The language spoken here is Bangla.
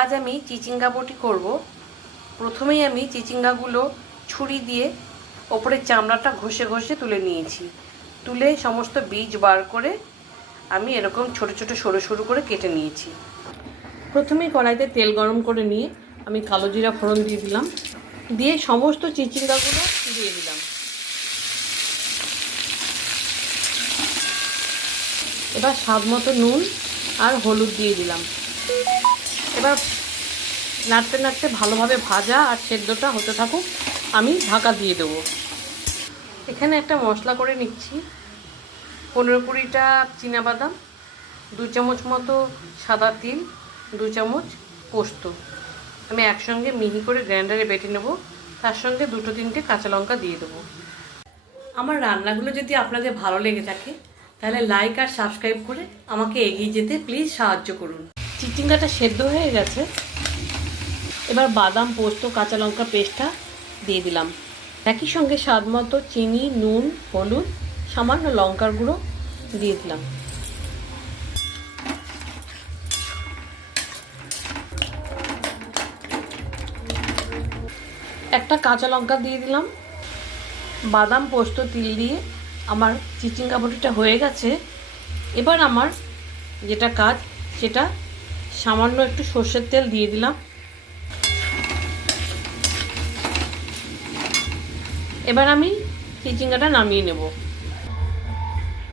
আজ আমি চিচিঙ্গা বটি করব। প্রথমেই আমি চিচিঙ্গাগুলো ছুরি দিয়ে ওপরের চামড়াটা ঘষে ঘষে তুলে নিয়েছি। তুলে সমস্ত বীজ বার করে আমি এরকম ছোট ছোট সরু সরু করে কেটে নিয়েছি। প্রথমেই কড়াইতে তেল গরম করে নিয়ে আমি কালো জিরা ফোড়ন দিয়ে দিলাম, দিয়ে সমস্ত চিচিঙ্গাগুলো দিয়ে দিলাম। এবার স্বাদ মতো নুন আর হলুদ দিয়ে দিলাম। এবার নাড়তে নাড়তে ভালোভাবে ভাজা আর সেদ্ধটা হতে থাকুক, আমি ঢাকা দিয়ে দেবো। এখানে একটা মশলা করে নিচ্ছি। 15-20টা চীনাবাদাম, 2 চামচ মতো সাদা তিল, 2 চামচ পোস্ত আমি একসঙ্গে মিহি করে গ্রাইন্ডারে বেটে নেব। তার সঙ্গে 2-3টে কাঁচা লঙ্কা দিয়ে দেবো। আমার রান্নাগুলো যদি আপনাদের ভালো লেগে থাকে তাহলে লাইক আর সাবস্ক্রাইব করে আমাকে এগিয়ে যেতে প্লিজ সাহায্য করুন। চিচিঙ্গাটা সেদ্ধ হয়ে গেছে। এবার বাদাম, পোস্ত, কাঁচা লঙ্কা পেস্টটা দিয়ে দিলাম। একই সঙ্গে স্বাদ মতো চিনি, নুন, হলুদ, সামান্য লঙ্কার গুঁড়ো দিয়ে দিলাম। একটা কাঁচা লঙ্কা দিয়ে দিলাম। বাদাম, পোস্ত, তিল দিয়ে আমার চিচিঙ্গা বটিটা হয়ে গেছে। এবার আমার যেটা কাজ সেটা সামান্য একটু সর্ষের তেল দিয়ে দিলাম। এবার আমি চিচিঙ্গাটা নামিয়ে নেব।